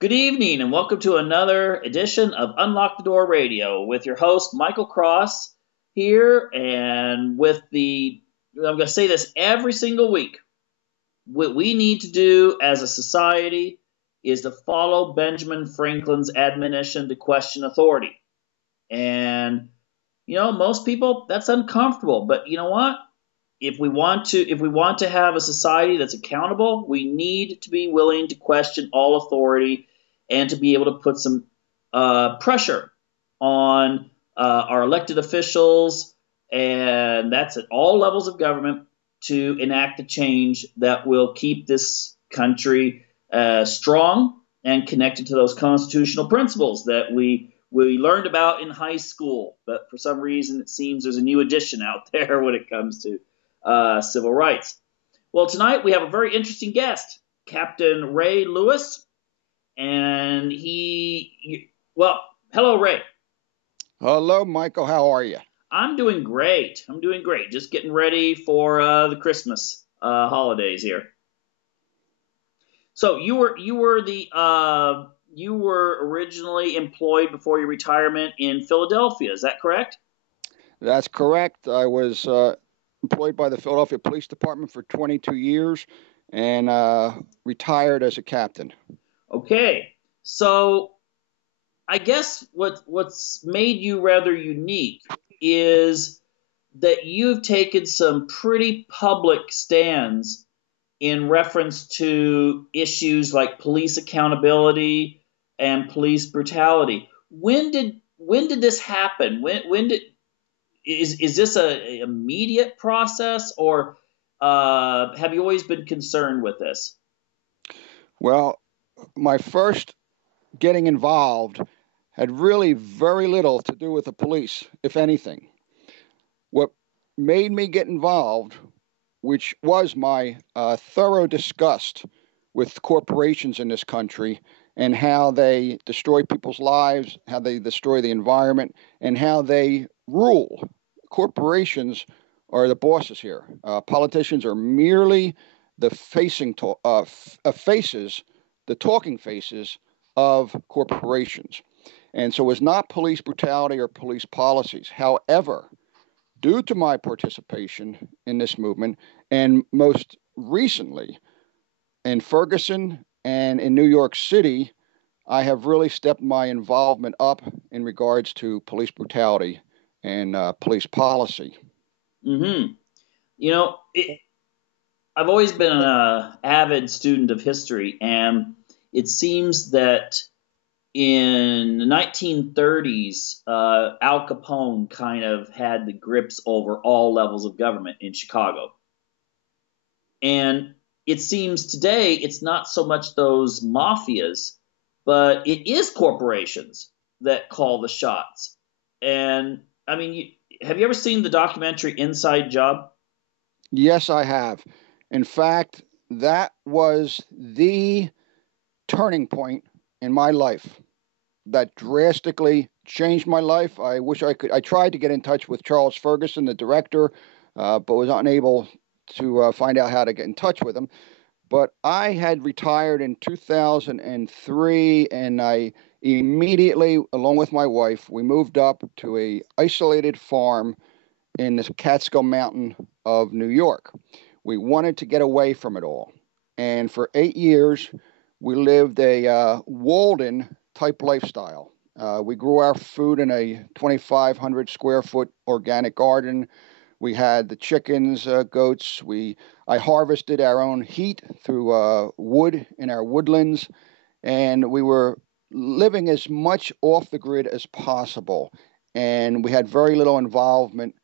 Good evening, and welcome to another edition of Unlock the Door Radio with your host, Michael Cross, here. And I'm going to say this every single week. What we need to do as a society is to follow Benjamin Franklin's admonition to question authority. And, most people, that's uncomfortable. But you know what? If we want to have a society that's accountable, we need to be willing to question all authority and to be able to put some pressure on our elected officials, and that's at all levels of government, to enact the change that will keep this country strong and connected to those constitutional principles that we learned about in high school. But for some reason, it seems there's a new edition out there when it comes to civil rights. Well, tonight we have a very interesting guest, Captain Ray Lewis, and hello, Ray. Hello, Michael. How are you? I'm doing great. Just getting ready for the Christmas holidays here. So you were originally employed before your retirement in Philadelphia. Is that correct? That's correct. I was employed by the Philadelphia Police Department for 22 years and retired as a captain. Okay. So I guess what's made you rather unique is that you've taken some pretty public stands in reference to issues like police accountability and police brutality. When did this happen? Is this a immediate process, or have you always been concerned with this? Well, my first getting involved had really very little to do with the police, if anything. What made me get involved, which was my thorough disgust with corporations in this country and how they destroy people's lives, how they destroy the environment, and how they rule. Corporations are the bosses here. Politicians are merely the faces, the talking faces of corporations. And so it was not police brutality or police policies. However, due to my participation in this movement, and most recently in Ferguson and in New York City, I have really stepped my involvement up in regards to police brutality and police policy. Mm-hmm. I've always been an avid student of history, and it seems that in the 1930s, Al Capone kind of had the grips over all levels of government in Chicago. And it seems today it's not so much those mafias, but it is corporations that call the shots. And I mean, have you ever seen the documentary Inside Job? Yes, I have. In fact, that was the turning point in my life that drastically changed my life. I wish I could. I tried to get in touch with Charles Ferguson, the director, but was unable to find out how to get in touch with him. But I had retired in 2003, and I immediately, along with my wife, we moved up to a isolated farm in the Catskill Mountain of New York. We wanted to get away from it all. And for 8 years, we lived a Walden type lifestyle. We grew our food in a 2,500 square foot organic garden. We had the chickens, goats. I harvested our own heat through wood in our woodlands, and we were living as much off the grid as possible. And we had very little involvement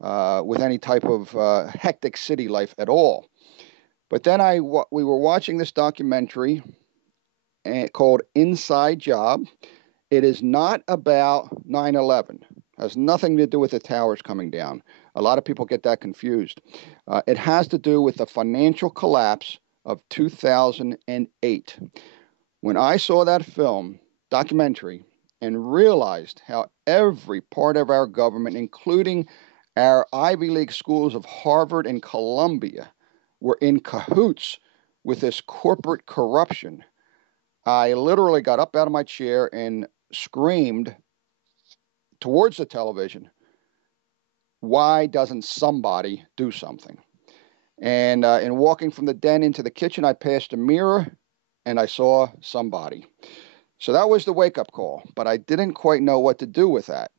with any type of hectic city life at all. But then we were watching this documentary called Inside Job. It is not about 9/11. Has nothing to do with the towers coming down. A lot of people get that confused. It has to do with the financial collapse of 2008. When I saw that documentary, and realized how every part of our government, including our Ivy League schools of Harvard and Columbia, were in cahoots with this corporate corruption, I literally got up out of my chair and screamed towards the television, why doesn't somebody do something? And in walking from the den into the kitchen, I passed a mirror and I saw somebody. So that was the wake up call, but I didn't quite know what to do with that.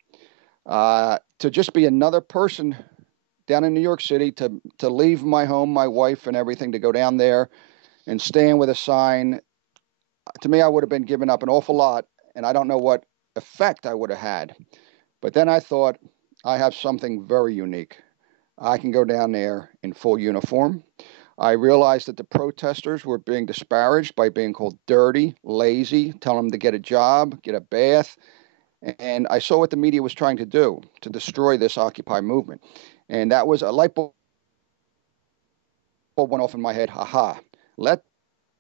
To just be another person down in New York City, to leave my home, my wife, and everything, to go down there and stand with a sign, to me, I would have been giving up an awful lot, and I don't know what effect I would have had. But then I thought, I have something very unique. I can go down there in full uniform. I realized that the protesters were being disparaged by being called dirty, lazy, telling them to get a job, get a bath. And I saw what the media was trying to do to destroy this Occupy movement. And that was a light bulb went off in my head. Ha! Let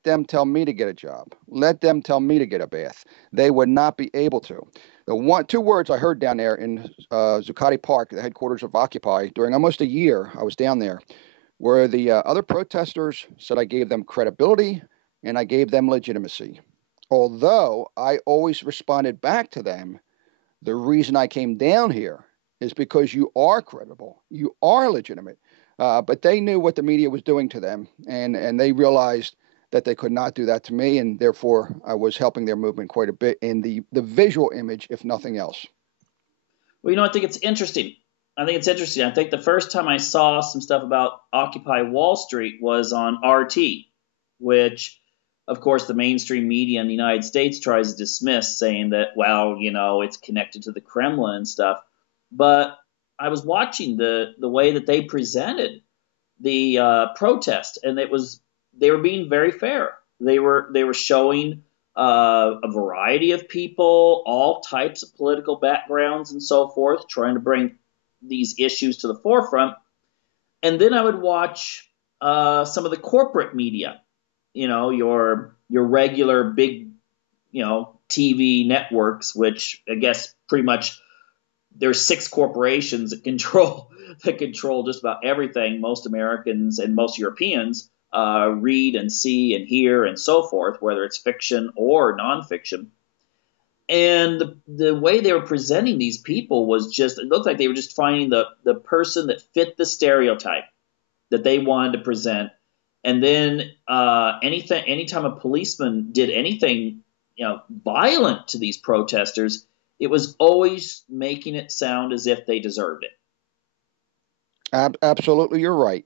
them tell me to get a job. Let them tell me to get a bath. They would not be able to. The two words I heard down there in Zuccotti Park, the headquarters of Occupy, during almost a year I was down there, where the other protesters said I gave them credibility and I gave them legitimacy. Although I always responded back to them, the reason I came down here is because you are credible, you are legitimate. But they knew what the media was doing to them, and they realized that they could not do that to me, and therefore I was helping their movement quite a bit in the visual image, if nothing else. Well, I think it's interesting. I think the first time I saw some stuff about Occupy Wall Street was on RT, which, of course, the mainstream media in the United States tries to dismiss, saying that, well, it's connected to the Kremlin and stuff. But I was watching the way that they presented the protest, and they were being very fair. They were showing a variety of people, all types of political backgrounds and so forth, trying to bring these issues to the forefront. And then I would watch some of the corporate media, your regular big, TV networks, which I guess pretty much there's 6 corporations that control just about everything most Americans and most Europeans read and see and hear and so forth, whether it's fiction or nonfiction. And the way they were presenting these people was just, it looked like they were just finding the person that fit the stereotype that they wanted to present. And then anytime a policeman did anything, violent to these protesters, it was always making it sound as if they deserved it. Absolutely, you're right.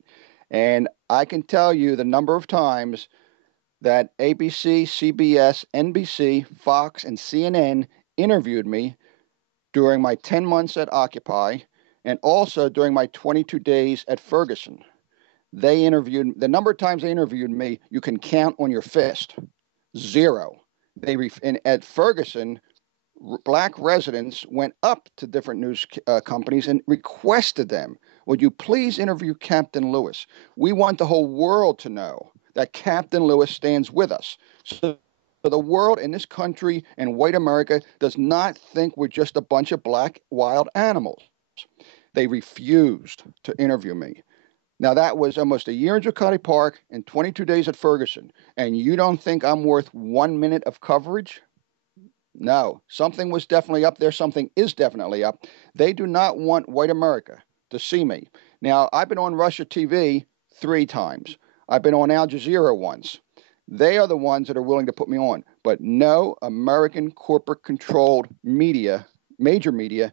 And I can tell you the number of times that ABC, CBS, NBC, Fox, and CNN interviewed me during my 10 months at Occupy and also during my 22 days at Ferguson. The number of times they interviewed me, you can count on your fist. 0. And at Ferguson, black residents went up to different news companies and requested them, would you please interview Captain Lewis? We want the whole world to know that Captain Lewis stands with us. So the world in this country and white America does not think we're just a bunch of black wild animals. They refused to interview me. Now, that was almost a year in Zuccotti Park and 22 days at Ferguson. And you don't think I'm worth 1 minute of coverage? No, something was definitely up there. Something is definitely up. They do not want white America to see me. Now, I've been on Russia TV 3 times. I've been on Al Jazeera once. They are the ones that are willing to put me on. But no American corporate-controlled media, major media,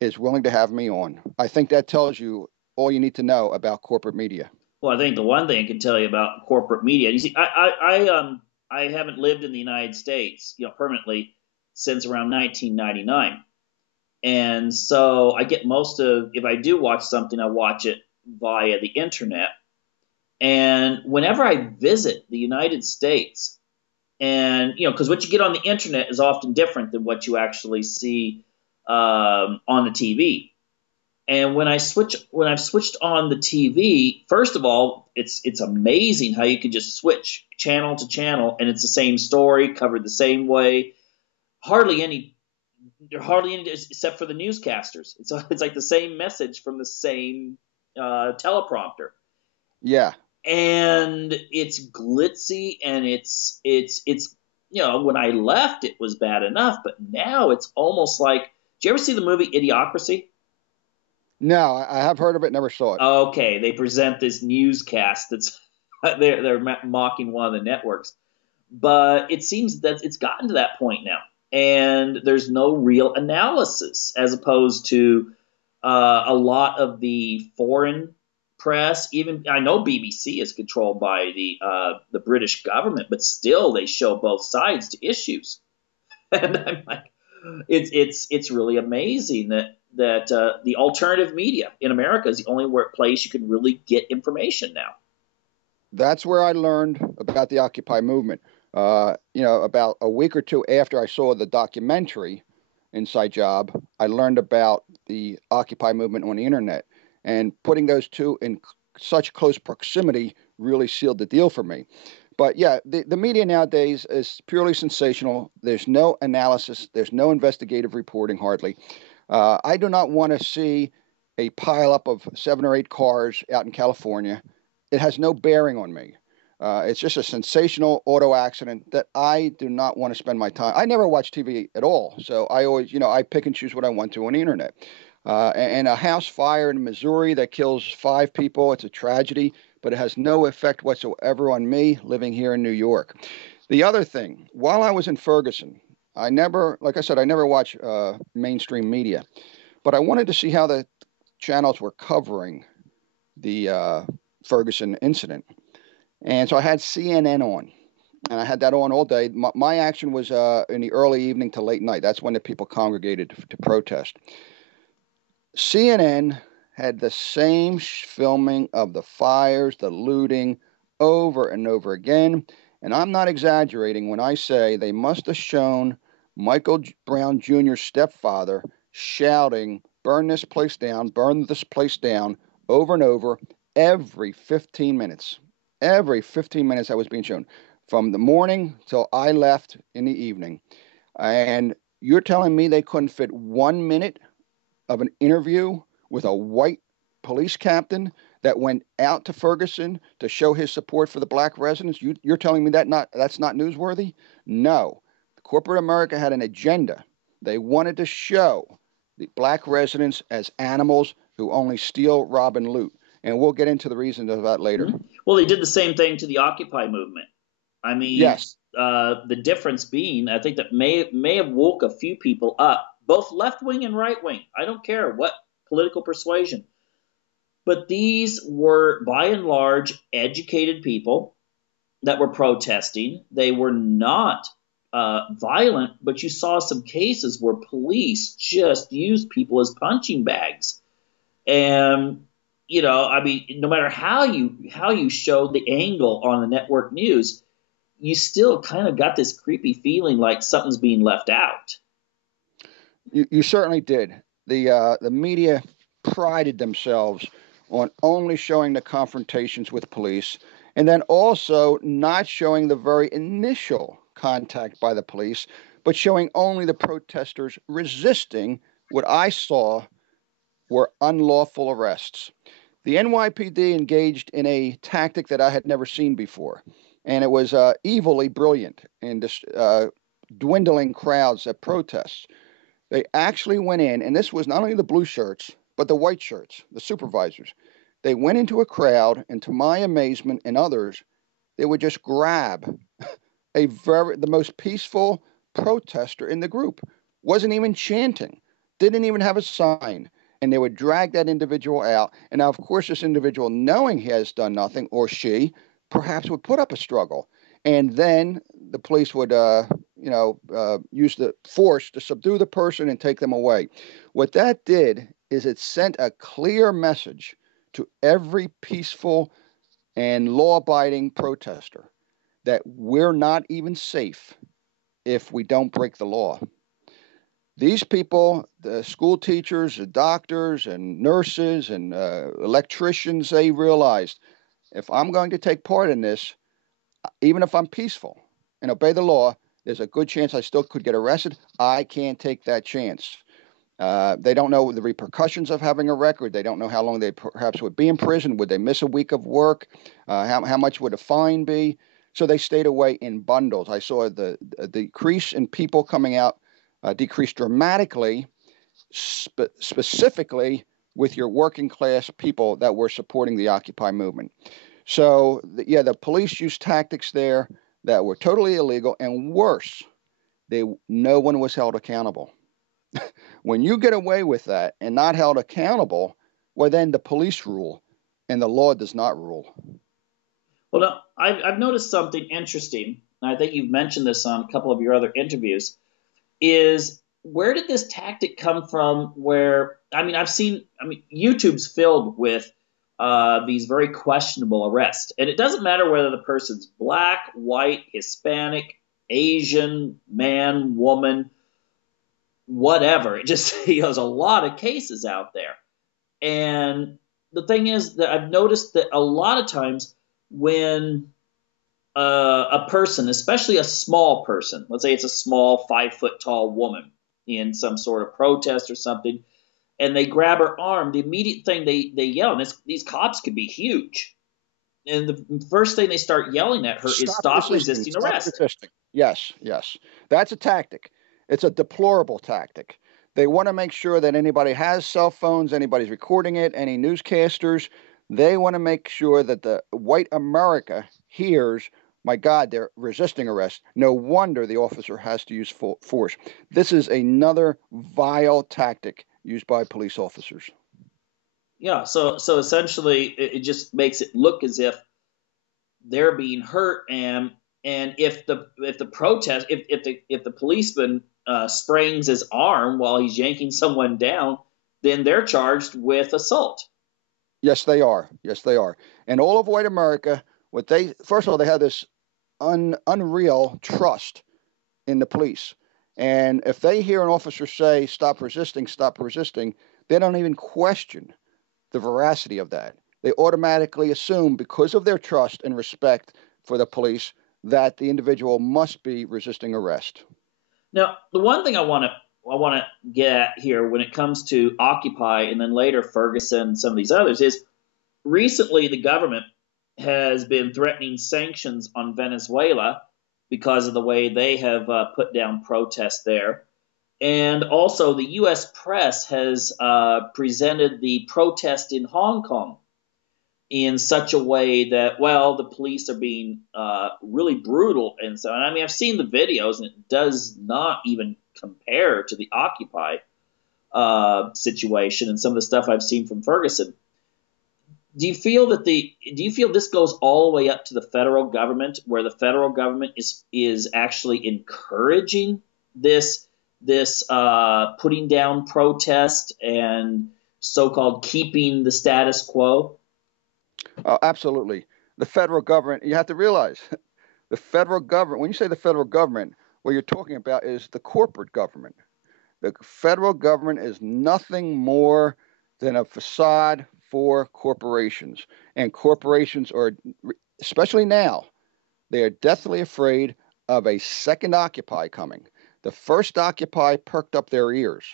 is willing to have me on. I think that tells you all you need to know about corporate media. Well, I think the one thing I can tell you about corporate media, you see, I haven't lived in the United States, permanently since around 1999. And so I get if I do watch something, I watch it via the internet. And whenever I visit the United States, and, because what you get on the internet is often different than what you actually see on the TV. And when I've switched on the TV, first of all, it's amazing how you can just switch channel to channel and it's the same story covered the same way. Hardly any except for the newscasters. It's like the same message from the same teleprompter. Yeah. And it's glitzy and it's when I left, it was bad enough, but now it's almost like. Did you ever see the movie Idiocracy? No, I have heard of it, never saw it. Okay, they present this newscast that's they're mocking one of the networks, but it seems that it's gotten to that point now, and there's no real analysis as opposed to a lot of the foreign press. Even I know BBC is controlled by the British government, but still they show both sides to issues, and I'm like, it's really amazing that the alternative media in America is the only place you can really get information now. That's where I learned about the Occupy movement. About a week or two after I saw the documentary Inside Job, I learned about the Occupy movement on the internet. And putting those two in such close proximity really sealed the deal for me. But yeah, the media nowadays is purely sensational. There's no analysis, there's no investigative reporting hardly. I do not want to see a pileup of 7 or 8 cars out in California. It has no bearing on me. It's just a sensational auto accident that I do not want to spend my time. I never watch TV at all, so I always, I pick and choose what I want to on the internet. And a house fire in Missouri that kills 5 people, it's a tragedy, but it has no effect whatsoever on me living here in New York. The other thing, while I was in Ferguson, like I said, I never watch mainstream media, but I wanted to see how the channels were covering the Ferguson incident. And so I had CNN on, and I had that on all day. My action was in the early evening to late night. That's when the people congregated to protest. CNN had the same filming of the fires, the looting, over and over again. And I'm not exaggerating when I say they must have shown Michael Brown Jr.'s stepfather shouting, "Burn this place down, burn this place down," over and over every 15 minutes. Every 15 minutes that was being shown from the morning till I left in the evening. And you're telling me they couldn't fit 1 minute of an interview with a white police captain that went out to Ferguson to show his support for the black residents? You're telling me that's not newsworthy? No. Corporate America had an agenda. They wanted to show the black residents as animals who only steal, rob, and loot. And we'll get into the reasons of that later. Well, they did the same thing to the Occupy movement. I mean, yes. The difference being, I think that may have woke a few people up, both left wing and right wing. I don't care what political persuasion. But these were, by and large, educated people that were protesting. They were not violent, but you saw some cases where police just used people as punching bags. And I mean, no matter how you showed the angle on the network news, you still kind of got this creepy feeling like something's being left out. You certainly did. The media prided themselves on only showing the confrontations with police, and then also not showing the very initial contact by the police, but showing only the protesters resisting what I saw were unlawful arrests. The NYPD engaged in a tactic that I had never seen before, and it was evilly brilliant in dwindling crowds at protests. They actually went in, and this was not only the blue shirts, but the white shirts, the supervisors. They went into a crowd, and to my amazement and others, they would just grab the most peaceful protester in the group. Wasn't even chanting, didn't even have a sign. And they would drag that individual out. And now, of course, this individual, knowing he has done nothing, or she, perhaps would put up a struggle. And then the police would, use the force to subdue the person and take them away. What that did is it sent a clear message to every peaceful and law-abiding protester that we're not even safe if we don't break the law. These people, the school teachers, the doctors, and nurses, and electricians, they realized, if I'm going to take part in this, even if I'm peaceful and obey the law, there's a good chance I still could get arrested. I can't take that chance. They don't know the repercussions of having a record. They don't know how long they perhaps would be in prison. Would they miss a week of work? How much would a fine be? So they stayed away in bundles. I saw the decrease in people coming out decreased dramatically, specifically with your working class people that were supporting the Occupy movement. So, yeah, the police used tactics there that were totally illegal, and worse, no one was held accountable. When you get away with that and not held accountable, well, then the police rule and the law does not rule. Well, now, I've noticed something interesting, and I think you've mentioned this on a couple of your other interviews, is where did this tactic come from where, YouTube's filled with these very questionable arrests. And it doesn't matter whether the person's black, white, Hispanic, Asian, man, woman, whatever. It just, there's a lot of cases out there. And the thing is that I've noticed that a lot of times when a person, especially a small person, let's say it's a small 5 foot tall woman in some sort of protest or something, and they grab her arm, the immediate thing they yell, and these cops could be huge, and the first thing they start yelling at her is stop resisting arrest. Stop resisting. Yes, yes. That's a tactic. It's a deplorable tactic. They want to make sure that anybody has cell phones, anybody's recording it, any newscasters. They want to make sure that the white America hears, my God, they're resisting arrest. No wonder the officer has to use full force. This is another vile tactic used by police officers. Yeah, so essentially it just makes it look as if they're being hurt, and if the protest if the policeman sprains his arm while he's yanking someone down, then they're charged with assault. Yes, they are. Yes, they are. And all of white America, first of all, they have this unreal trust in the police. And if they hear an officer say, stop resisting, they don't even question the veracity of that. They automatically assume, because of their trust and respect for the police, that the individual must be resisting arrest. Now, the one thing I want to get at here when it comes to Occupy and then later Ferguson and some of these others is recently the government has been threatening sanctions on Venezuela because of the way they have put down protests there. And also the U.S. press has presented the protest in Hong Kong in such a way that, well, the police are being really brutal. And so, and I mean, I've seen the videos, and it does not even compare to the Occupy situation and some of the stuff I've seen from Ferguson. Do you feel this goes all the way up to the federal government, where the federal government is actually encouraging this putting down protest and so-called keeping the status quo? Oh, absolutely. The federal government, you have to realize, the federal government, when you say the federal government, what you're talking about is the corporate government. The federal government is nothing more than a facade for corporations. And corporations are, especially now, they are deathly afraid of a second Occupy coming. The first Occupy perked up their ears.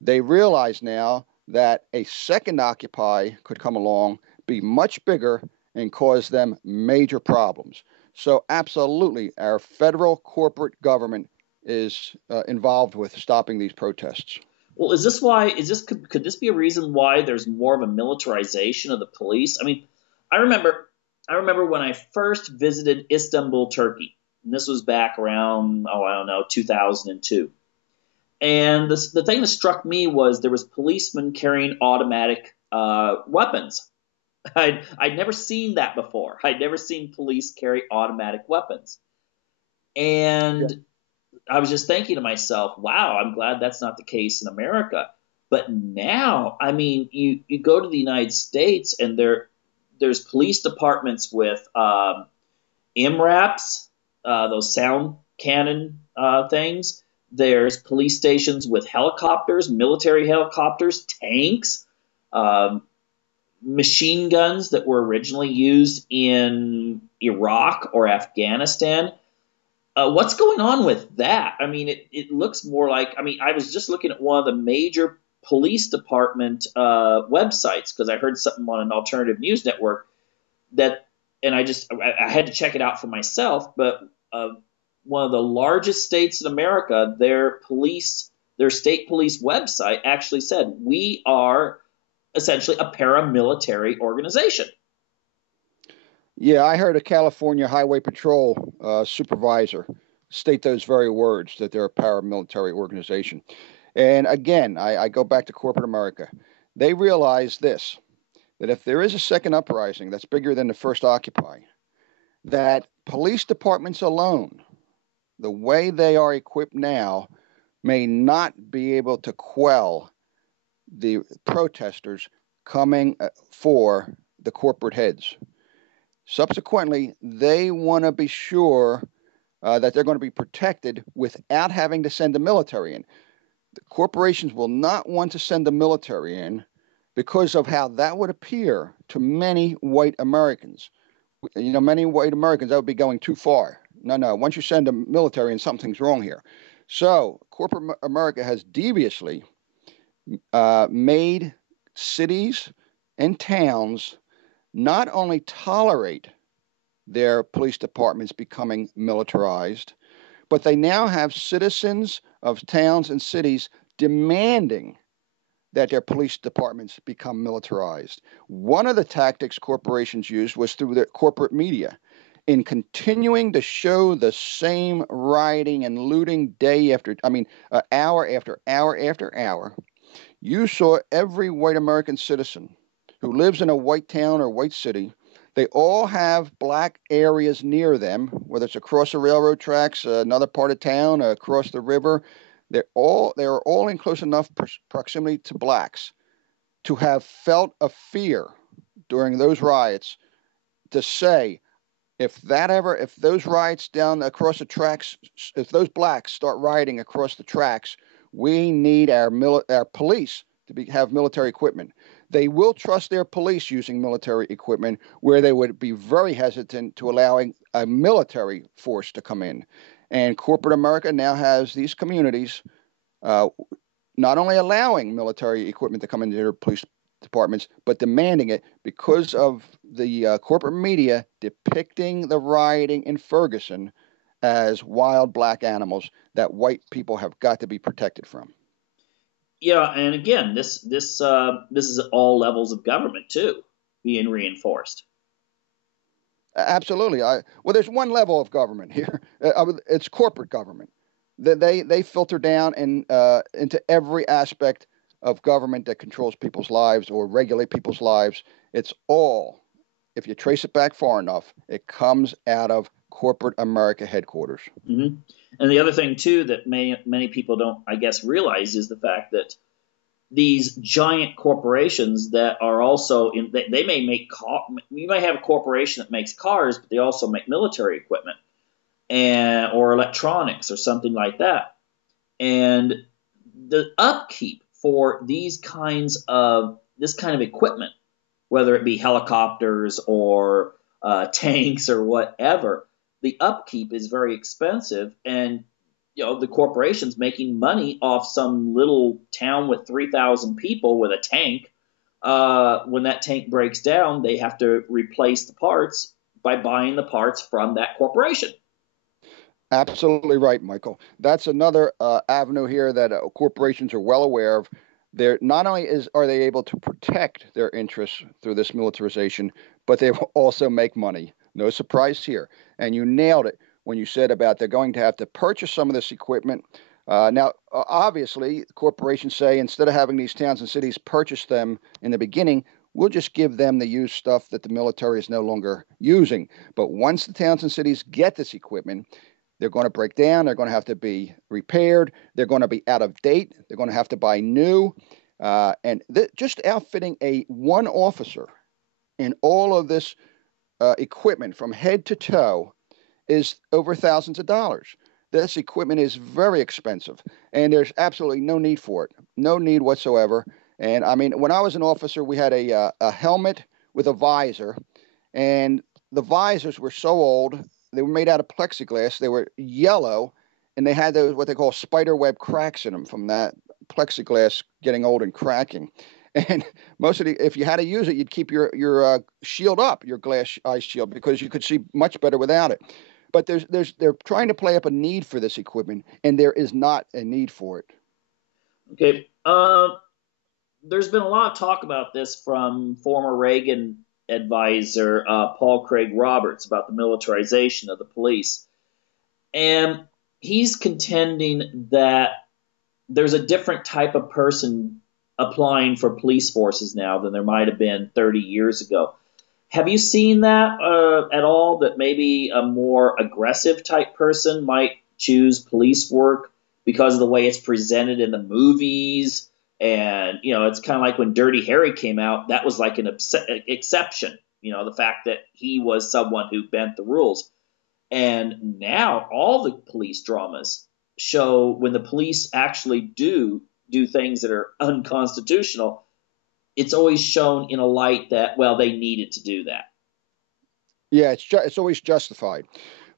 They realize now that a second Occupy could come along, be much bigger, and cause them major problems. So absolutely, our federal corporate government is involved with stopping these protests. Well, could this be a reason why there's more of a militarization of the police? I mean, I remember when I first visited Istanbul, Turkey, and this was back around, 2002. And the thing that struck me was there was policemen carrying automatic weapons. I'd never seen that before. I'd never seen police carry automatic weapons. And yeah. I was just thinking to myself, wow, I'm glad that's not the case in America. But now, I mean, you go to the United States and there's police departments with MRAPs, those sound cannon things. There's police stations with helicopters, military helicopters, tanks, machine guns that were originally used in Iraq or Afghanistan. What's going on with that? I mean, it looks more like, I was just looking at one of the major police department websites because I heard something on an alternative news network that and I had to check it out for myself, but one of the largest states in America, their state police website actually said, we are essentially a paramilitary organization. Yeah, I heard a California Highway Patrol supervisor state those very words, that they're a paramilitary organization. And again, I go back to corporate America. They realize this, that if there is a second uprising that's bigger than the first Occupy, that police departments alone, the way they are equipped now, may not be able to quell the protesters coming for the corporate heads. Subsequently, they want to be sure that they're going to be protected without having to send the military in. The corporations will not want to send the military in because of how that would appear to many white Americans. You know, many white Americans, that would be going too far. No. Once you send the military in, something's wrong here. So corporate America has deviously made cities and towns not only tolerate their police departments becoming militarized, but they now have citizens of towns and cities demanding that their police departments become militarized. One of the tactics corporations used was through their corporate media, in continuing to show the same rioting and looting hour after hour after hour. You saw every white American citizen who lives in a white town or white city. They all have black areas near them, whether it's across the railroad tracks, another part of town, across the river. They are all in close enough proximity to blacks to have felt a fear during those riots, to say, if those riots down across the tracks, if those blacks start rioting across the tracks, we need our police to have military equipment. They will trust their police using military equipment, where they would be very hesitant to allowing a military force to come in. And corporate America now has these communities not only allowing military equipment to come into their police departments, but demanding it, because of the corporate media depicting the rioting in Ferguson as wild black animals that white people have got to be protected from. Yeah, and again, this is at all levels of government too being reinforced. Absolutely. Well, there's one level of government here. It's corporate government. They filter down into every aspect of government that controls people's lives or regulate people's lives. It's all, if you trace it back far enough, it comes out of corporate America headquarters. Mm-hmm. And the other thing too that many people don't, I guess, realize is the fact that these giant corporations that are also they may make you might have a corporation that makes cars, but they also make military equipment or electronics or something like that. And the upkeep for this kind of equipment, whether it be helicopters or tanks or whatever, the upkeep is very expensive, and the corporation's making money off some little town with 3,000 people with a tank. When that tank breaks down, they have to replace the parts by buying the parts from that corporation. Absolutely right, Michael. That's another avenue here that corporations are well aware of. They're not only are they able to protect their interests through this militarization, but they also make money. No surprise here. And you nailed it when you said about they're going to have to purchase some of this equipment. Now, obviously, corporations say, instead of having these towns and cities purchase them in the beginning, we'll just give them the used stuff that the military is no longer using. But once the towns and cities get this equipment, they're going to break down. They're going to have to be repaired. They're going to be out of date. They're going to have to buy new. And just outfitting one officer in all of this equipment from head to toe is over thousands of dollars. This equipment is very expensive, and there's absolutely no need for it. No need whatsoever. And I mean, when I was an officer, we had a helmet with a visor, and the visors were so old. They were made out of plexiglass. They were yellow, and they had those what they call spider web cracks in them from that plexiglass getting old and cracking. And most of the, if you had to use it, you'd keep your shield up, your glass eye shield, because you could see much better without it. But they're trying to play up a need for this equipment, and there is not a need for it. Okay. There's been a lot of talk about this from former Reagan advisor Paul Craig Roberts about the militarization of the police. And he's contending that there's a different type of person applying for police forces now than there might have been 30 years ago. Have you seen that at all? That maybe a more aggressive type person might choose police work because of the way it's presented in the movies, and it's kind of like when Dirty Harry came out. That was like an exception. The fact that he was someone who bent the rules. And now all the police dramas show when the police actually do things that are unconstitutional, it's always shown in a light that, well, they needed to do that. Yeah, it's always justified.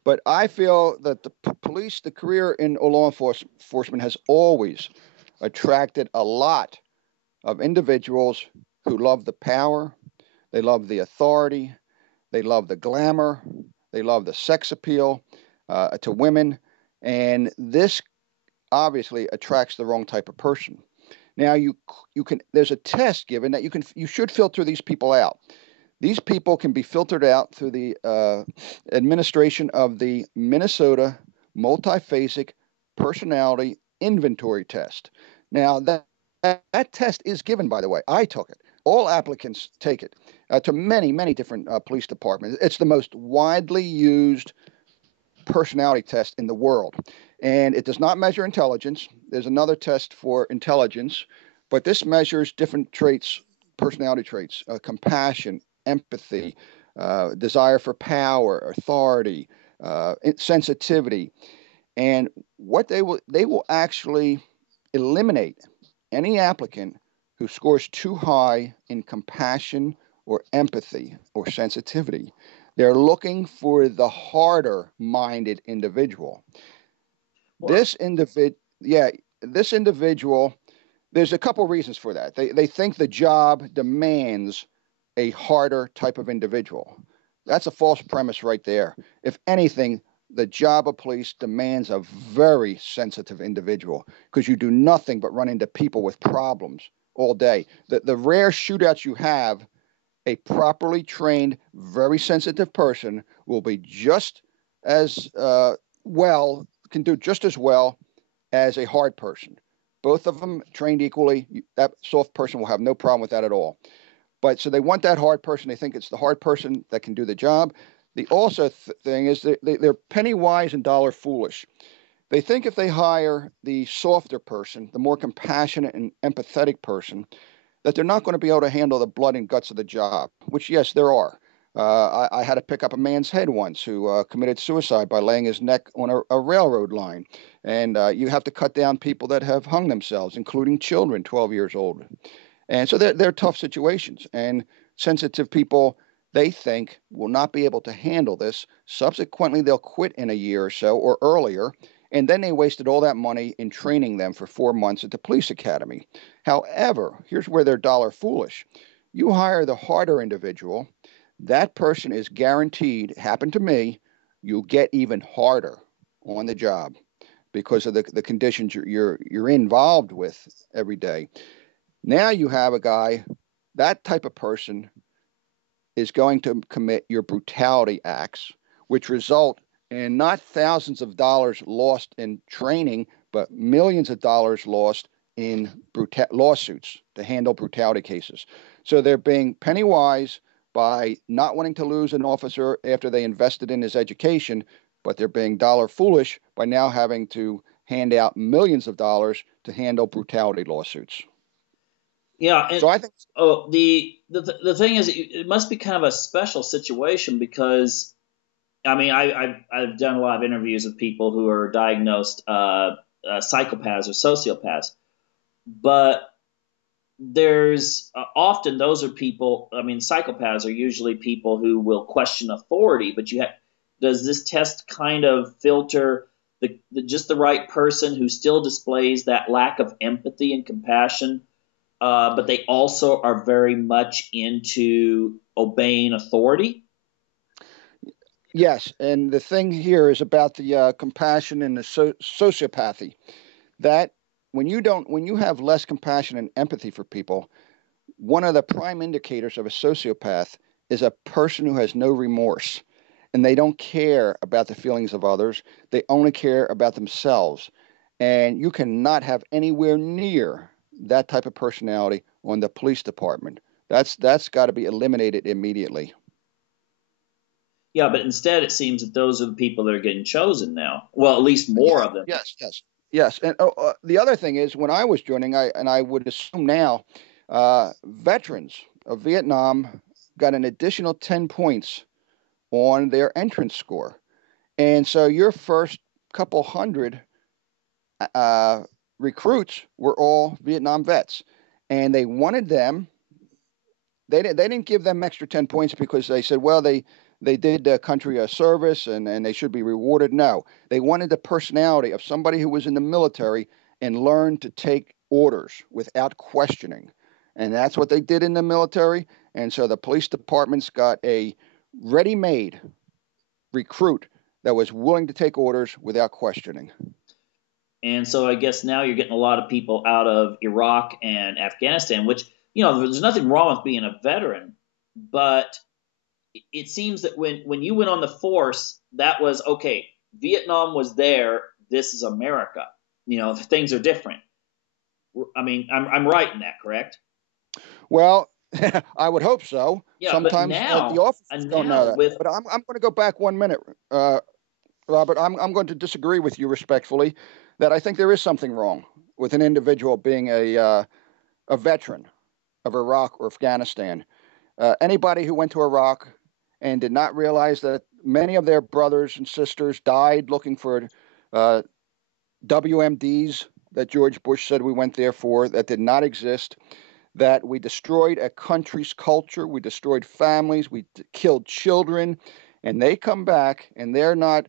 But I feel that the police, the career in law enforcement has always attracted a lot of individuals who love the power, they love the authority, they love the glamour, they love the sex appeal to women, and this obviously attracts the wrong type of person. Now you can there's a test given that you should filter these people out. These people can be filtered out through the administration of the Minnesota Multiphasic Personality Inventory Test. Now, that test is given, by the way. I took it. All applicants take it to many, many different police departments. It's the most widely used personality test in the world. And it does not measure intelligence. There's another test for intelligence, but this measures different traits, personality traits, compassion, empathy, desire for power, authority, sensitivity. And what they will actually eliminate any applicant who scores too high in compassion or empathy or sensitivity. They're looking for the harder minded individual. Wow. This individual, there's a couple reasons for that. They think the job demands a harder type of individual. That's a false premise right there. If anything, the job of police demands a very sensitive individual because you do nothing but run into people with problems all day. The rare shootouts you have, a properly trained, very sensitive person will be just as can do just as well as a hard person. Both of them trained equally. That soft person will have no problem with that at all. But so they want that hard person. They think it's the hard person that can do the job. The also thing is they're penny wise and dollar foolish. They think if they hire the softer person, the more compassionate and empathetic person, that they're not going to be able to handle the blood and guts of the job, which, yes, there are. I had to pick up a man's head once who committed suicide by laying his neck on a railroad line. And you have to cut down people that have hung themselves, including children 12 years old. And so they're tough situations. And sensitive people, they think, will not be able to handle this. Subsequently, they'll quit in a year or so or earlier. And then they wasted all that money in training them for 4 months at the police academy. However, here's where they're dollar foolish. You hire the harder individual, that person is guaranteed, happened to me, you'll get even harder on the job because of the conditions you're involved with every day. Now you have a guy, that type of person is going to commit your brutality acts, which result and not thousands of dollars lost in training, but millions of dollars lost in lawsuits to handle brutality cases. So they're being penny wise by not wanting to lose an officer after they invested in his education, but they're being dollar foolish by now having to hand out millions of dollars to handle brutality lawsuits. Yeah, and so I think the thing is, it must be kind of a special situation because, I mean, I've done a lot of interviews with people who are diagnosed psychopaths or sociopaths, but there's often those are people. I mean, psychopaths are usually people who will question authority, but does this test kind of filter just the right person who still displays that lack of empathy and compassion but they also are very much into obeying authority. Yes, and the thing here is about the compassion and the sociopathy. That when you have less compassion and empathy for people, one of the prime indicators of a sociopath is a person who has no remorse, and they don't care about the feelings of others. They only care about themselves, and you cannot have anywhere near that type of personality on the police department. That's got to be eliminated immediately. Yeah, but instead it seems that those are the people that are getting chosen now. Well, at least more Yeah, of them. yes. And the other thing is, when I was joining, I would assume now, veterans of Vietnam got an additional 10 points on their entrance score, and so your first couple hundred uh, recruits were all Vietnam vets, and they wanted them. They didn't give them extra 10 points because they said, well, they did the country a service and they should be rewarded. No, they wanted the personality of somebody who was in the military and learned to take orders without questioning. And that's what they did in the military. And so the police departments got a ready made recruit that was willing to take orders without questioning. And so I guess now you're getting a lot of people out of Iraq and Afghanistan, which, there's nothing wrong with being a veteran, but it seems that when you went on the force, that was okay. Vietnam was there. This is America. Things are different. I mean, I'm right in that, correct? Well, I would hope so. Yeah, but Sometimes the officers don't know that. with But I'm going to go back 1 minute, Robert. I'm going to disagree with you respectfully that I think there is something wrong with an individual being a veteran of Iraq or Afghanistan. Anybody who went to Iraq and did not realize that many of their brothers and sisters died looking for uh, WMDs that George Bush said we went there for, that did not exist, that we destroyed a country's culture, we destroyed families, we killed children, and they come back and they're not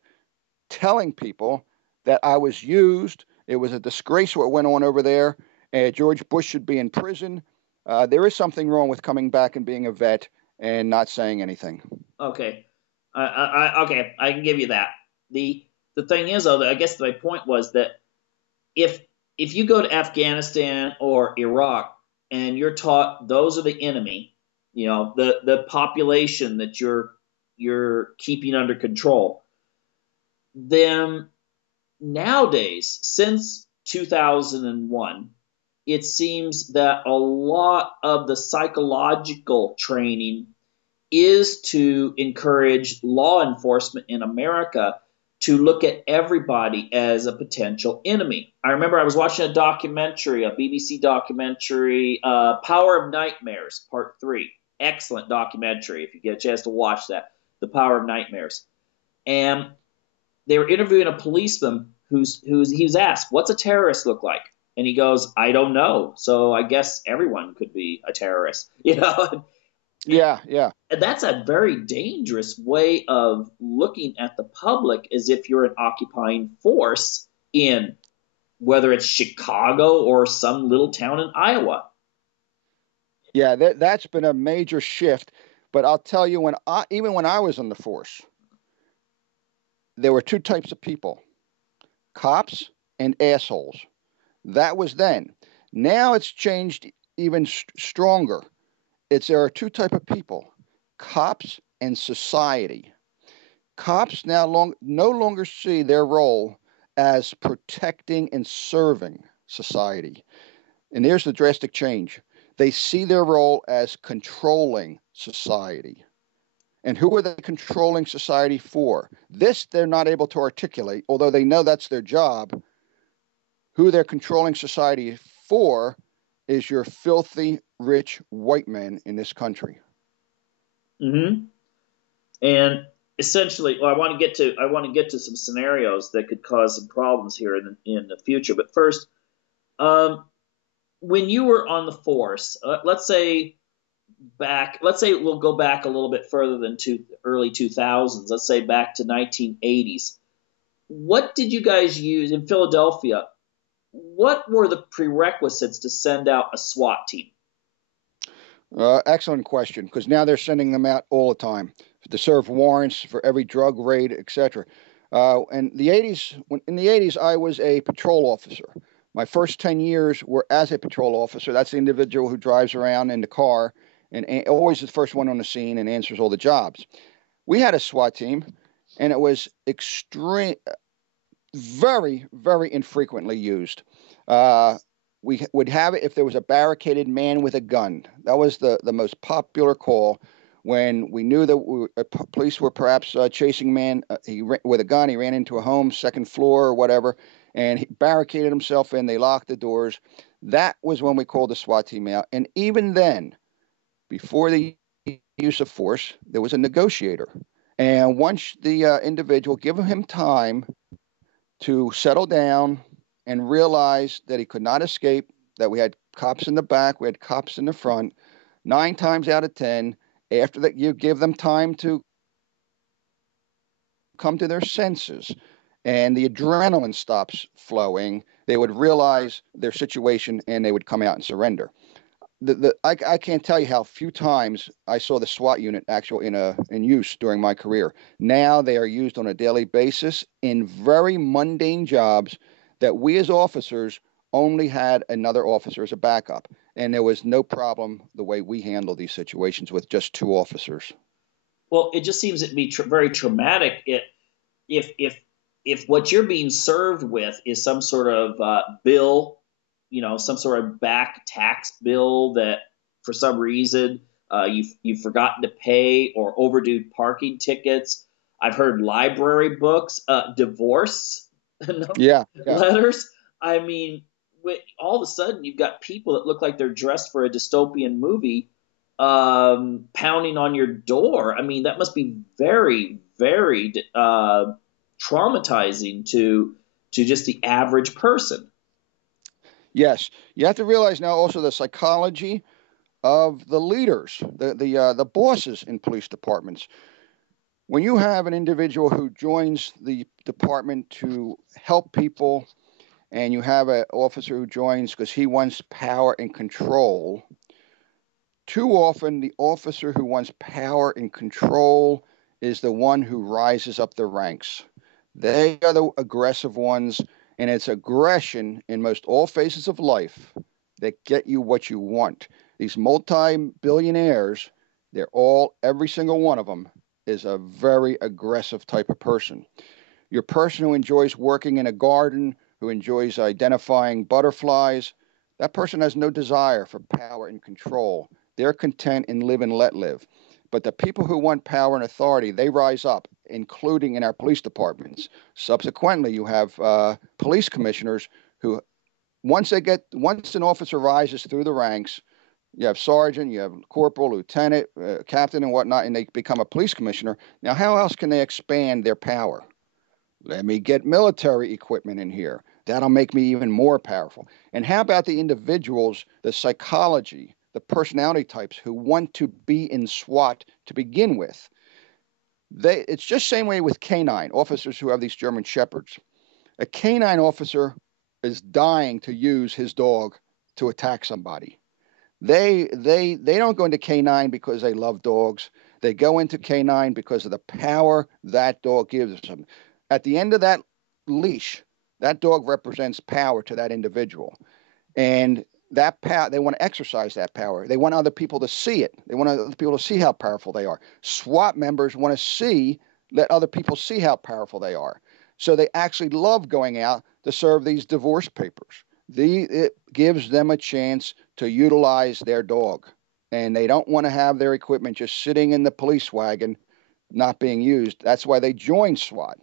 telling people that I was used. It was a disgrace what went on over there. George Bush should be in prison. There is something wrong with coming back and being a vet and not saying anything. okay, okay, I can give you that. The thing is, though, that I guess my point was that if if you go to Afghanistan or Iraq and you're taught those are the enemy, the population that you're keeping under control, then nowadays, since 2001, it seems that a lot of the psychological training is to encourage law enforcement in America to look at everybody as a potential enemy. I remember I was watching a documentary, a BBC documentary, Power of Nightmares, Part 3. Excellent documentary if you get a chance to watch that, The Power of Nightmares. And they were interviewing a policeman he was asked, "What's a terrorist look like?" And he goes, "I don't know. So I guess everyone could be a terrorist." Yeah. And that's a very dangerous way of looking at the public, as if you're an occupying force in whether it's Chicago or some little town in Iowa. Yeah, that's been a major shift. But I'll tell you, even when I was in the force, there were two types of people: cops and assholes. That was then. Now it's changed even stronger. There are two type of people: cops and society. Cops now no longer see their role as protecting and serving society. And here's the drastic change. They see their role as controlling society. And who are they controlling society for? This they're not able to articulate, although they know that's their job. Who they're controlling society for is your filthy, rich white man in this country. Mm-hmm. And essentially, well, I want to get to some scenarios that could cause some problems here in the future. But first, when you were on the force, let's say we'll go back a little bit further than early 2000s. Let's say back to 1980s. What did you guys use in Philadelphia? what were the prerequisites to send out a SWAT team? Excellent question, because now they're sending them out all the time to serve warrants for every drug raid, etc. In the 80s, I was a patrol officer. My first 10 years were as a patrol officer. That's the individual who drives around in the car and always the first one on the scene and answers all the jobs. We had a SWAT team, and it was very, very infrequently used. We would have it if there was a barricaded man with a gun. That was the most popular call when we knew that police were perhaps chasing a man with a gun. He ran into a home, second floor or whatever, and he barricaded himself in. They locked the doors. That was when we called the SWAT team out. And even then, before the use of force, there was a negotiator. And once the individual, give him time to settle down and realize that he could not escape, that we had cops in the back, we had cops in the front. 9 times out of 10, after that, you give them time to come to their senses and the adrenaline stops flowing, they would realize their situation and they would come out and surrender. I can't tell you how few times I saw the SWAT unit actually in use during my career. Now they are used on a daily basis in very mundane jobs that we as officers only had another officer as a backup, and there was no problem the way we handle these situations with just 2 officers. Well, it just seems to be very traumatic. If what you're being served with is some sort of bill, some sort of back tax bill that for some reason you've forgotten to pay, or overdue parking tickets. I've heard library books, divorce Yeah. letters. I mean, all of a sudden you've got people that look like they're dressed for a dystopian movie pounding on your door. I mean, that must be very, very traumatizing to just the average person. Yes, you have to realize now also the psychology of the leaders, the bosses in police departments. When you have an individual who joins the department to help people, and you have an officer who joins because he wants power and control, too often the officer who wants power and control is the one who rises up the ranks. They are the aggressive ones, and it's aggression in most all phases of life that get you what you want. These multi-billionaires, every single one of them is a very aggressive type of person. Your person who enjoys working in a garden, who enjoys identifying butterflies, that person has no desire for power and control. They're content in live and let live. But the people who want power and authority, they rise up, including in our police departments. Subsequently, you have police commissioners who, once an officer rises through the ranks, you have sergeant, you have corporal, lieutenant, captain, and whatnot, and they become a police commissioner. Now, how else can they expand their power? Let me get military equipment in here. That'll make me even more powerful. And how about the individuals, the psychology, the personality types who want to be in SWAT to begin with? It's just the same way with canine officers who have these German shepherds. A canine officer is dying to use his dog to attack somebody. They don't go into canine because they love dogs. They go into canine because of the power that dog gives them. At the end of that leash, that dog represents power to that individual. And that power, they want to exercise that power. They want other people to see it. They want other people to see how powerful they are. SWAT members want to let other people see how powerful they are. So they actually love going out to serve these divorce papers. It gives them a chance to utilize their dog. And they don't want to have their equipment just sitting in the police wagon, not being used. That's why they join SWAT,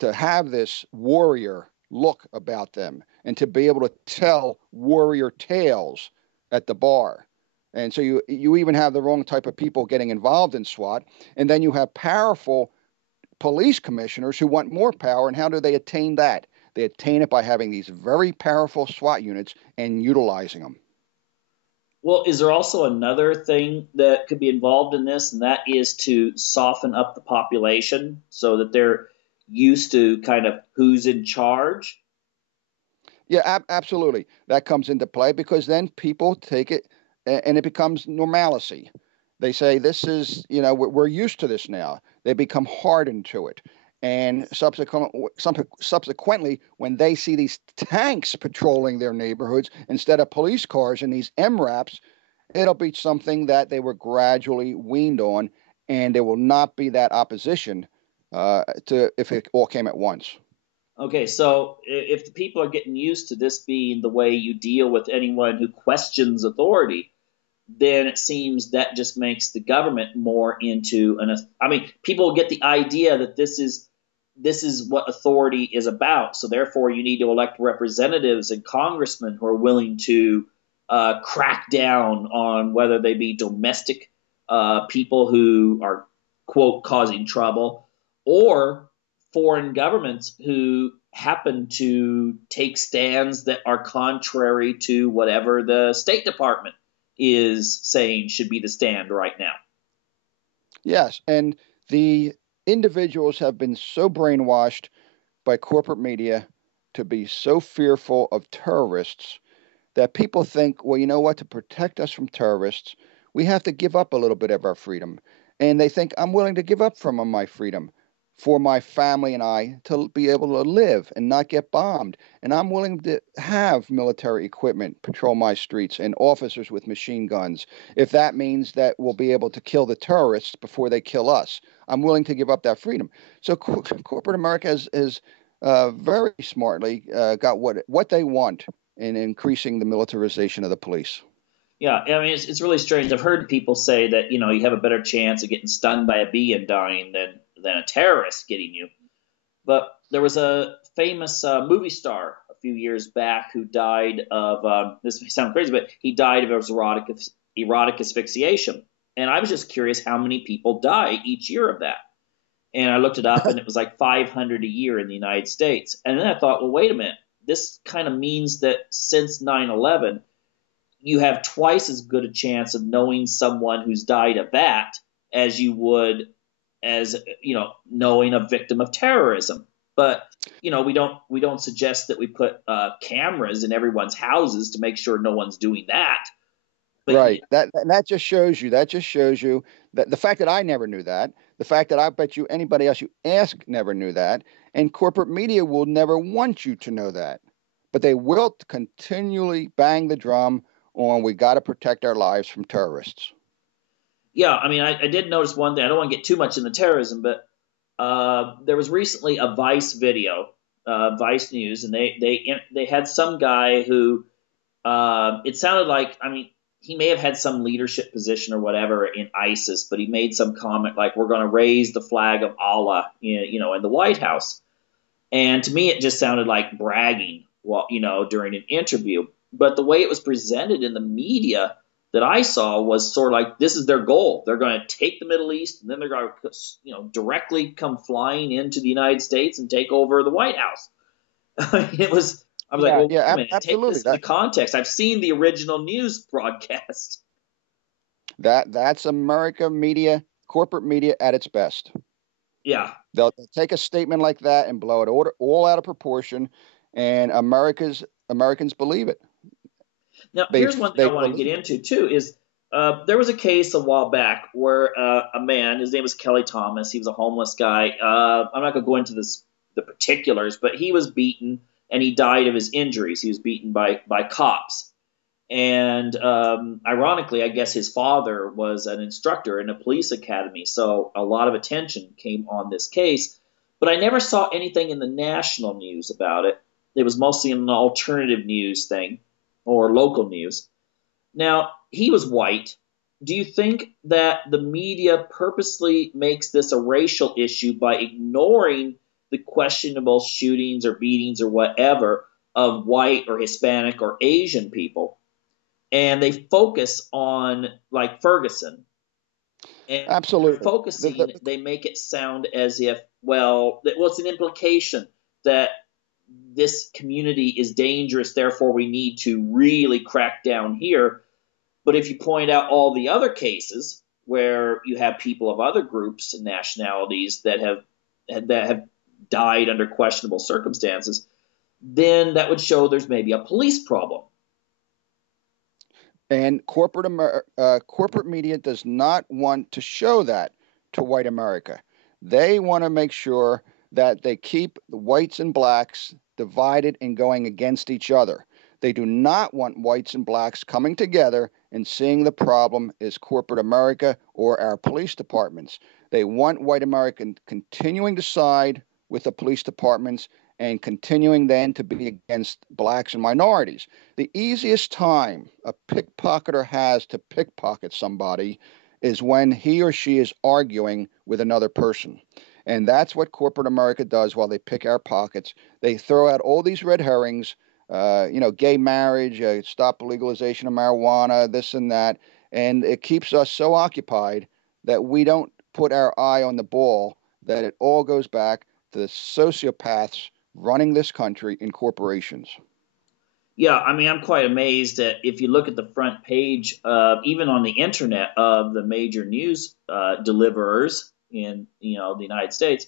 to have this warrior look about them and to be able to tell warrior tales at the bar. And so you even have the wrong type of people getting involved in SWAT. And then you have powerful police commissioners who want more power. And how do they attain that? They attain it by having these very powerful SWAT units and utilizing them. Well, is there also another thing that could be involved in this, and that is to soften up the population so that they're used to kind of who's in charge? Yeah, absolutely. That comes into play because then people take it and it becomes normalcy. They say, this is, we're used to this now. They become hardened to it. And subsequently, when they see these tanks patrolling their neighborhoods instead of police cars and these MRAPs, it'll be something that they were gradually weaned on, and there will not be that opposition to if it all came at once. Okay, so if the people are getting used to this being the way you deal with anyone who questions authority, then it seems that just makes the government more into an. I mean, people get the idea that this is what authority is about. So therefore, you need to elect representatives and congressmen who are willing to crack down on whether they be domestic people who are quote causing trouble, or foreign governments who happen to take stands that are contrary to whatever the State Department is saying should be the stand right now. Yes, and the individuals have been so brainwashed by corporate media to be so fearful of terrorists that people think, well, you know what, to protect us from terrorists, we have to give up a little bit of our freedom. And they think, I'm willing to give up some of my freedom for my family and I to be able to live and not get bombed. And I'm willing to have military equipment patrol my streets and officers with machine guns if that means that we'll be able to kill the terrorists before they kill us. I'm willing to give up that freedom. So corporate America has very smartly got what they want in increasing the militarization of the police. Yeah, I mean it's really strange. I've heard people say that you have a better chance of getting stung by a bee and dying than a terrorist getting you. But there was a famous movie star a few years back who died of this may sound crazy, but he died of erotic asphyxiation. And I was just curious how many people die each year of that. And I looked it up, and it was like 500 a year in the United States. And then I thought, well, wait a minute. This kind of means that since 9/11, you have twice as good a chance of knowing someone who's died of that as you would as knowing a victim of terrorism. But we don't suggest that we put cameras in everyone's houses to make sure no one's doing that. But Right. That just shows you. That just shows you that the fact that I never knew that, the fact that I bet you anybody else you ask never knew that, and corporate media will never want you to know that, but they will continually bang the drum on we got to protect our lives from terrorists. yeah, I mean, I did notice one thing. I don't want to get too much into terrorism, but there was recently a Vice video, Vice News, and they had some guy who it sounded like, I mean, he may have had some leadership position or whatever in ISIS, but he made some comment like, "We're going to raise the flag of Allah," in the White House. And to me, it just sounded like bragging, during an interview. But the way it was presented in the media that I saw was sort of like this is their goal. They're going to take the Middle East, and then they're going to, directly come flying into the United States and take over the White House. It was. I was like, Yeah, well, wait yeah, a minute, take absolutely. this into context. I've seen the original news broadcast. That's America media, corporate media at its best. Yeah. They'll take a statement like that and blow it all out of proportion, and Americans believe it. Now, They here's one thing they I want to get believe it. into too is there was a case a while back where a man, his name was Kelly Thomas, he was a homeless guy. I'm not going to go into the particulars, but he was beaten and he died of his injuries. He was beaten by cops. And ironically, I guess his father was an instructor in a police academy, so a lot of attention came on this case. But I never saw anything in the national news about it. It was mostly an alternative news thing or local news. Now, he was white. Do you think that the media purposely makes this a racial issue by ignoring the questionable shootings or beatings or whatever of white or Hispanic or Asian people? And they focus on like Ferguson. And they're Absolutely. focusing, they make it sound as if, well, it's an implication that this community is dangerous, therefore we need to really crack down here. But if you point out all the other cases where you have people of other groups and nationalities that have died under questionable circumstances, then that would show there's maybe a police problem. And corporate media does not want to show that to white America. They want to make sure that they keep the whites and blacks divided and going against each other. They do not want whites and blacks coming together and seeing the problem is corporate America or our police departments. They want white America continuing to side with the police departments and continuing then to be against blacks and minorities. The easiest time a pickpocketer has to pickpocket somebody is when he or she is arguing with another person. And that's what corporate America does while they pick our pockets. They throw out all these red herrings, gay marriage, stop legalization of marijuana, this and that. And it keeps us so occupied that we don't put our eye on the ball, that it all goes back to the sociopaths running this country in corporations. Yeah, I mean, I'm quite amazed that if you look at the front page, even on the internet, of the major news deliverers in the United States,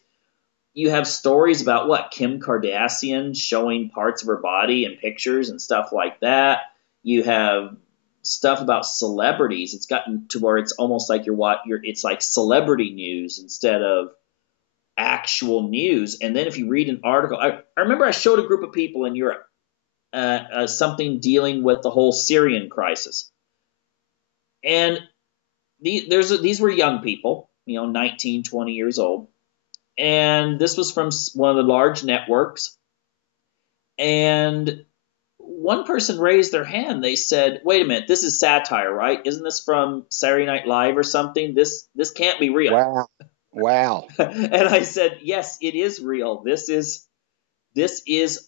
you have stories about what Kim Kardashian showing parts of her body and pictures and stuff like that. You have stuff about celebrities. It's gotten to where it's almost like it's like celebrity news instead of actual news. And then if you read an article, I remember I showed a group of people in Europe something dealing with the whole Syrian crisis. And these were young people, 19, 20 years old. And this was from one of the large networks. And one person raised their hand. They said, wait a minute, this is satire, right? Isn't this from Saturday Night Live or something? This can't be real. Wow. And I said, yes, it is real. This is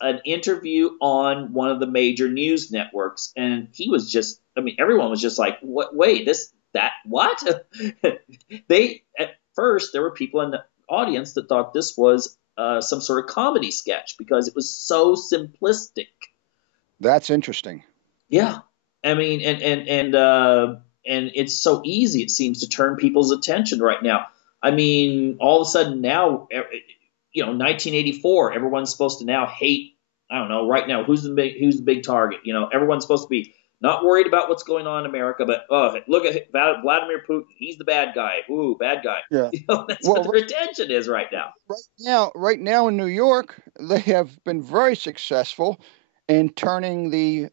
an interview on one of the major news networks. And he was just, everyone was just like, what? Wait, what? At first, there were people in the audience that thought this was some sort of comedy sketch because it was so simplistic. That's interesting. Yeah. And it's so easy, it seems, to turn people's attention right now. All of a sudden now, 1984, everyone's supposed to now hate. I don't know right now who's the big target. Everyone's supposed to be not worried about what's going on in America, but look at Vladimir Putin. He's the bad guy. Ooh, bad guy. Yeah. That's what their attention is right now. Right now in New York, they have been very successful in turning the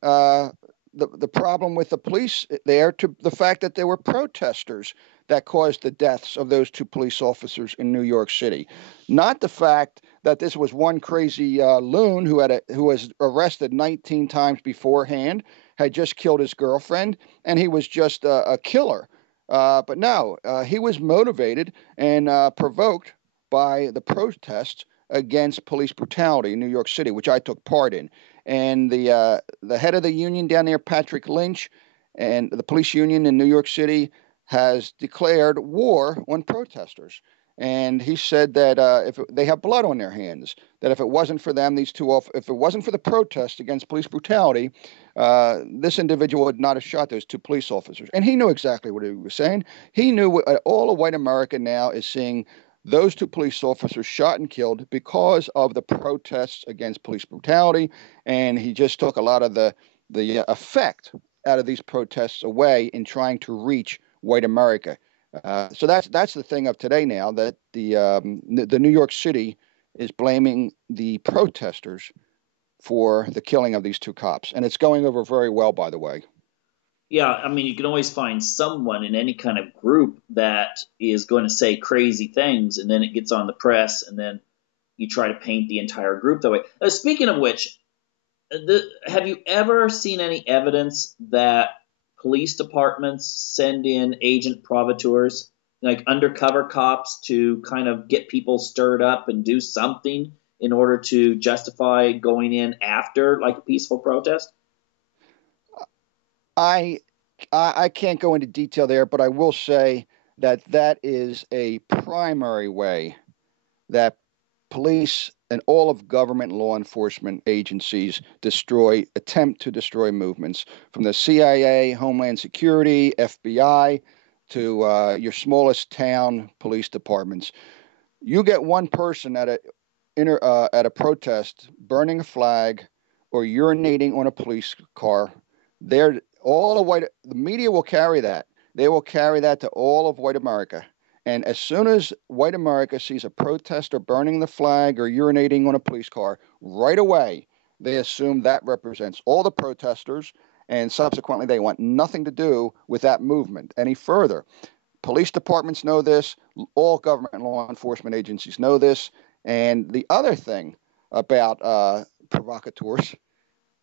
problem with the police there to the fact that there were protesters that caused the deaths of those two police officers in New York City. Not the fact that this was one crazy loon who was arrested 19 times beforehand, had just killed his girlfriend, and he was just a killer. But no, he was motivated and provoked by the protests against police brutality in New York City, which I took part in. And the head of the union down there, Patrick Lynch, and the police union in New York City has declared war on protesters. And he said that if they have blood on their hands, that if it wasn't for them, if it wasn't for the protest against police brutality, this individual would not have shot those two police officers. And he knew exactly what he was saying. He knew what all of white America now is seeing those two police officers shot and killed because of the protests against police brutality. And he just took a lot of the effect out of these protests away in trying to reach white America. So that's the thing of today now, that the New York City is blaming the protesters for the killing of these two cops. And it's going over very well, by the way. Yeah, you can always find someone in any kind of group that is going to say crazy things, and then it gets on the press, and then you try to paint the entire group that way. Speaking of which, have you ever seen any evidence that police departments send in agent provocateurs, like undercover cops, to kind of get people stirred up and do something in order to justify going in after like a peaceful protest? I can't go into detail there, but I will say that is a primary way that police and all of government law enforcement agencies attempt to destroy movements, from the CIA, Homeland Security, FBI, to your smallest town police departments. You get one person at a protest, burning a flag or urinating on a police car, the media will carry that. They will carry that to all of white America. And as soon as white America sees a protester burning the flag or urinating on a police car, right away they assume that represents all the protesters, and subsequently they want nothing to do with that movement any further. Police departments know this. All government law enforcement agencies know this. And the other thing about provocateurs,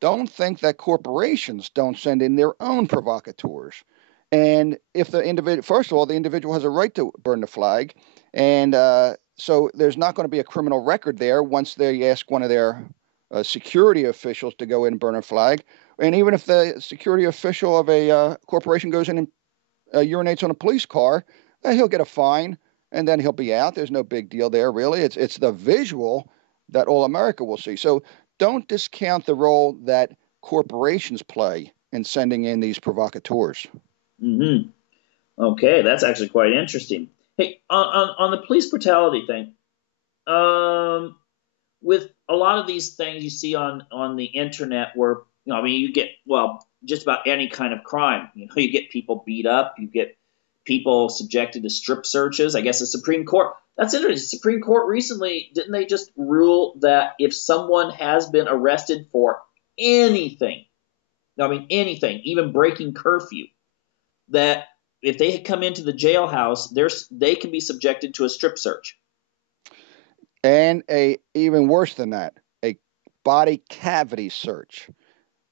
don't think that corporations don't send in their own provocateurs. And if the individual, first of all, the individual has a right to burn the flag, and so there's not going to be a criminal record there once they ask one of their security officials to go in and burn a flag. And even if the security official of a corporation goes in and urinates on a police car, he'll get a fine, and then he'll be out. There's no big deal there, really. It's the visual that all America will see. So don't discount the role that corporations play in sending in these provocateurs. Mm-hmm. Okay, that's actually quite interesting. Hey, on the police brutality thing, with a lot of these things you see on the internet, where I mean, you get just about any kind of crime. You get people beat up, you get people subjected to strip searches. I guess the Supreme Court. That's interesting. The Supreme Court recently, didn't they just rule that if someone has been arrested for anything, I mean anything, even breaking curfew, that if they had come into the jailhouse, they can be subjected to a strip search. And even worse than that, a body cavity search.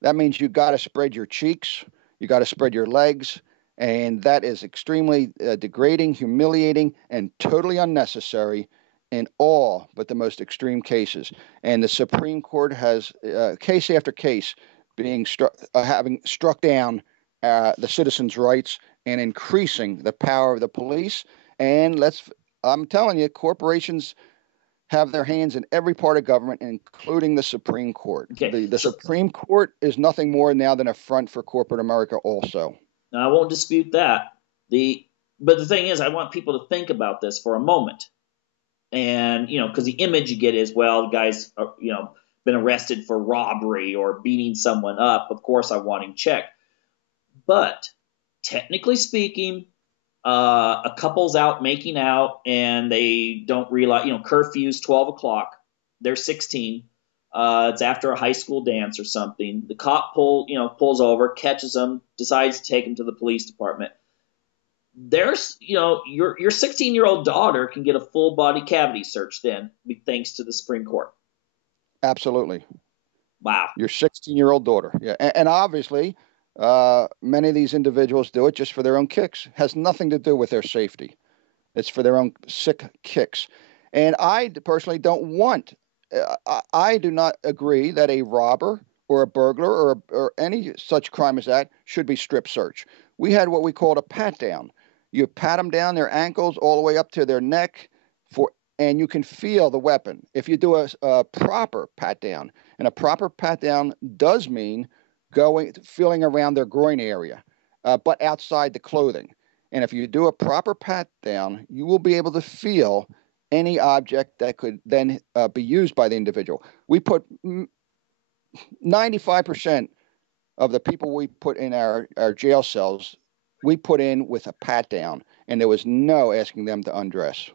That means you got to spread your cheeks, you got to spread your legs, and that is extremely degrading, humiliating, and totally unnecessary in all but the most extreme cases. And the Supreme Court has case after case having struck down the citizens' rights and increasing the power of the police. And I'm telling you, corporations have their hands in every part of government, including the Supreme Court. Okay. The Supreme Court is nothing more now than a front for corporate America also. Now, I won't dispute that. But the thing is, I want people to think about this for a moment. And, because the image you get is, well, the guy's, been arrested for robbery or beating someone up. Of course, I want him checked. But technically speaking, a couple's out making out and they don't realize, curfew's 12 o'clock. They're 16. It's after a high school dance or something. The cop pulls over, catches them, decides to take them to the police department. There's, your 16-year-old daughter can get a full body cavity search then, thanks to the Supreme Court. Absolutely. Wow. Your 16-year-old daughter. Yeah. And obviously, many of these individuals do it just for their own kicks. It has nothing to do with their safety. It's for their own sick kicks. And I personally don't want, I do not agree that a robber or a burglar or any such crime as that should be strip search. We had what we called a pat down. You pat them down their ankles all the way up to their neck, and you can feel the weapon. If you do a proper pat down, and a proper pat down does mean feeling around their groin area, but outside the clothing. And if you do a proper pat down, you will be able to feel any object that could then be used by the individual. We put 95% of the people we put in our jail cells, we put in with a pat down, and there was no asking them to undress.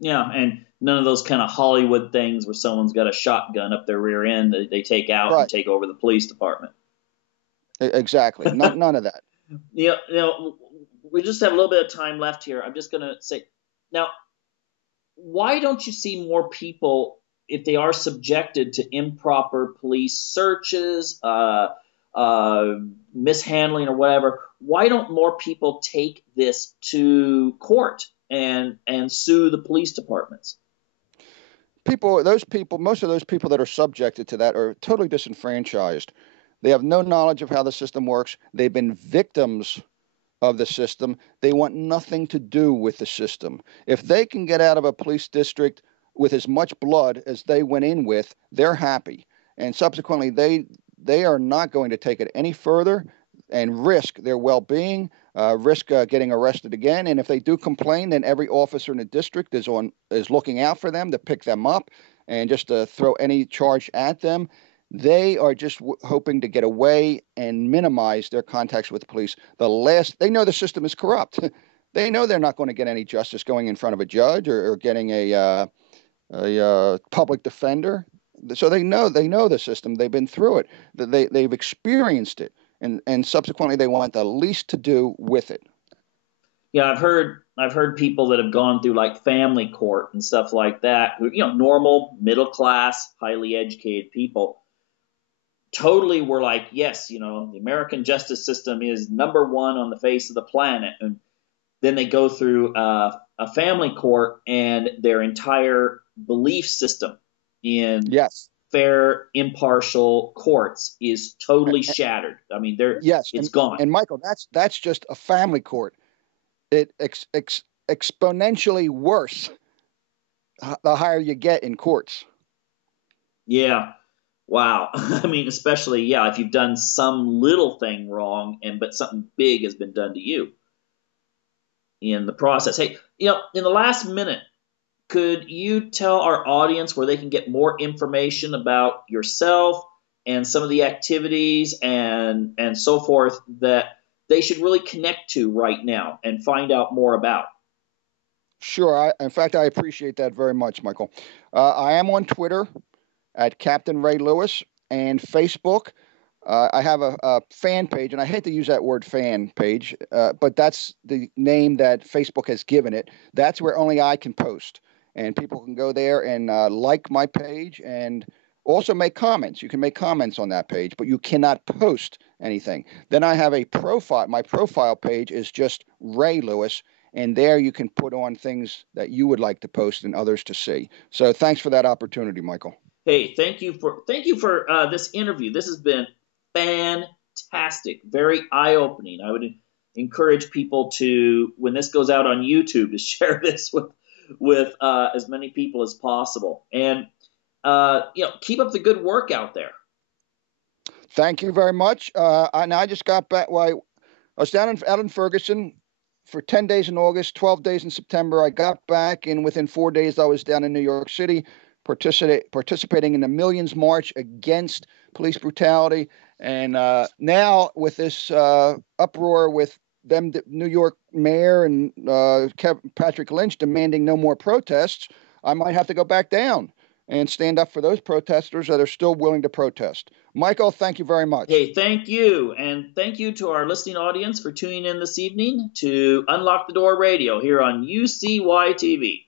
Yeah, and none of those kind of Hollywood things where someone's got a shotgun up their rear end that they take out and take over the police department. Exactly. None of that. We just have a little bit of time left here. I'm just going to say, now, why don't you see more people, if they are subjected to improper police searches, mishandling or whatever, why don't more people take this to court and sue the police departments? Most of those people that are subjected to that are totally disenfranchised. They have no knowledge of how the system works. They've been victims of the system. They want nothing to do with the system. If they can get out of a police district with as much blood as they went in with, they're happy. And subsequently, they are not going to take it any further and risk their well-being risk getting arrested again. And if they do complain, then every officer in the district is looking out for them to pick them up and just to throw any charge at them. They are just hoping to get away and minimize their contacts with the police. They know the system is corrupt. They know they're not going to get any justice going in front of a judge or getting a public defender. So they know the system. They've been through it. They've experienced it, and subsequently they want the least to do with it. Yeah, I've heard people that have gone through like family court and stuff like that, who, normal, middle class, highly educated people, totally were like, yes, the American justice system is number one on the face of the planet. And then they go through a family court, and their entire belief system in Yes. fair, impartial courts is totally shattered. I mean, it's gone. And Michael, that's just a family court. It exponentially worse the higher you get in courts. Yeah. Wow. I mean, especially, if you've done some little thing wrong, but something big has been done to you in the process. Hey, in the last minute, could you tell our audience where they can get more information about yourself and some of the activities and so forth that they should really connect to right now and find out more about? Sure. In fact, I appreciate that very much, Michael. I am on Twitter at Captain Ray Lewis, and Facebook. I have a fan page, and I hate to use that word fan page, but that's the name that Facebook has given it. That's where only I can post, and people can go there and like my page and also make comments. You can make comments on that page, but you cannot post anything. Then I have a profile. My profile page is just Ray Lewis, and there you can put on things that you would like to post and others to see. So thanks for that opportunity, Michael. Hey, thank you for this interview. This has been fantastic, very eye-opening. I would encourage people to, when this goes out on YouTube, to share this with as many people as possible. And keep up the good work out there. Thank you very much. And I just got back. Well, I was out in Ferguson for 10 days in August, 12 days in September. I got back, and within 4 days, I was down in New York City, participating in the Millions March against police brutality. And now with this uproar with them, the New York mayor and Patrick Lynch demanding no more protests, I might have to go back down and stand up for those protesters that are still willing to protest. Michael, thank you very much. Hey, thank you. And thank you to our listening audience for tuning in this evening to Unlock the Door Radio here on UCY TV.